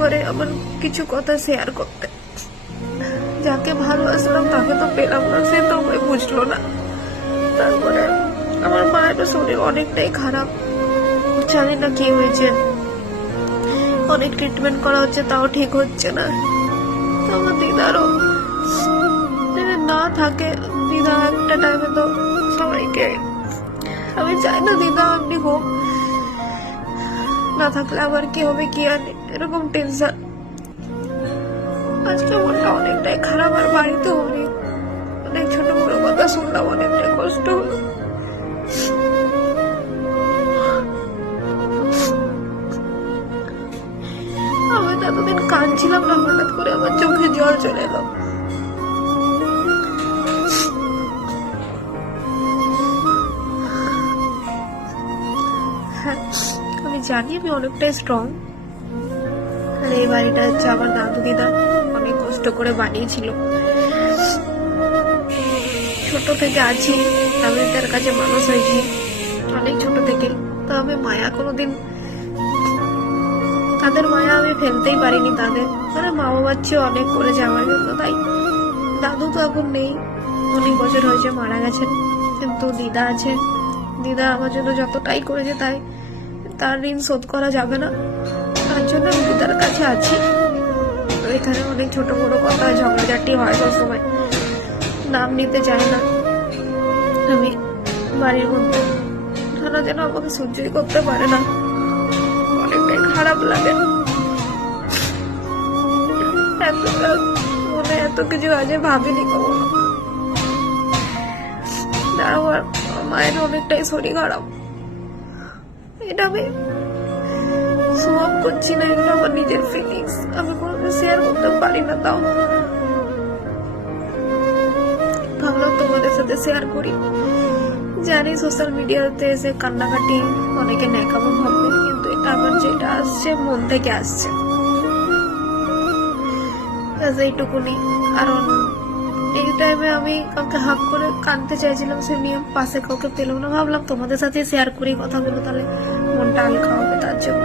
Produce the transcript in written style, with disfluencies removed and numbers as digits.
করে আমার কিছু কথা শেয়ার করতে। যাকে ভালোবাসলাম তাকে তো পেলাম না, সে তো আমায় বুঝলো না। তারপরে আমার মায়ের শরীর অনেকটাই খারাপ, জানি না কি হয়েছে, অনেক ট্রিটমেন্ট করা হচ্ছে তাও ঠিক হচ্ছে না। তো আমার দিদারও না থাকে, দিদা একটা টাইমে তো সবাইকে, আমি চাই না দিদা এমনি হোক, না থাকলে আবার কি হবে কি জানি, এরকম টেনশন। আজকে মনটা অনেকটাই খারাপ, আর বাড়িতে অনেক ছোট বড় কথা শুনলাম, অনেকটাই কষ্ট হলো। আমি এতদিন কাঁদছিলাম না, হঠাৎ করে আমার চোখে জল চলে এলো। হ্যাঁ, আমি জানি আমি অনেকটাই স্ট্রং, আর এই বাড়িটা হচ্ছে আমার দাদু দিদা অনেক কষ্ট করে বানিয়েছিল। ছোট থেকে আছি, আমি তার কাছে মানুষ হয়েছি অনেক ছোট থেকে। তো আমি মায়া কোনোদিন, তাদের মায়া আমি ফেলতেই পারিনি। তাদের মানে মা বাবার চেয়ে অনেক করেছে আমার জন্য। তাই দাদু তো এখন নেই, অনেক বছর হয়েছে মারা গেছেন, কিন্তু দিদা আছে। দিদা আমার জন্য যতটাই করেছে তাই তার ঋণ শোধ করা যাবে না, তার জন্য আমি দিদার কাছে আছি। এখানে অনেক ছোট বড় কথা ঝগড়াঝাটি হয়, সবসময় নাম নিতে চায় না আমি বাড়ির মধ্যে, ধরা যেন আমাকে সহ্যই করতে পারে না, অনেকটাই খারাপ লাগে। মনে এত কিছু আছে ভাবিনি কখনো। আমার মায়ের অনেকটাই শরীর খারাপ, এটা আমি সোয়াব করছি না, এগুলো আমার নিজের ফিলিংস, আমি কোনোদিন শেয়ার করতে পারি না। তাও ভাবলাম তোমাদের সাথে শেয়ার করি। জানি সোশ্যাল মিডিয়াতে এসে কান্নাকাটি অনেকে ন্যাকামো ভাববে, কিন্তু এটা আমার যেটা আসছে মন থেকে আসছে, এইটুকুনি। কারণ এই টাইমে আমি কাউকে হাক করে কাঁদতে চাইছিলাম, সে নিয়ে পাশে কাউকে পেলাম না, ভাবলাম তোমাদের সাথে শেয়ার করি কথাগুলো, তাহলে মনটা হালকা হবে, তার জন্য।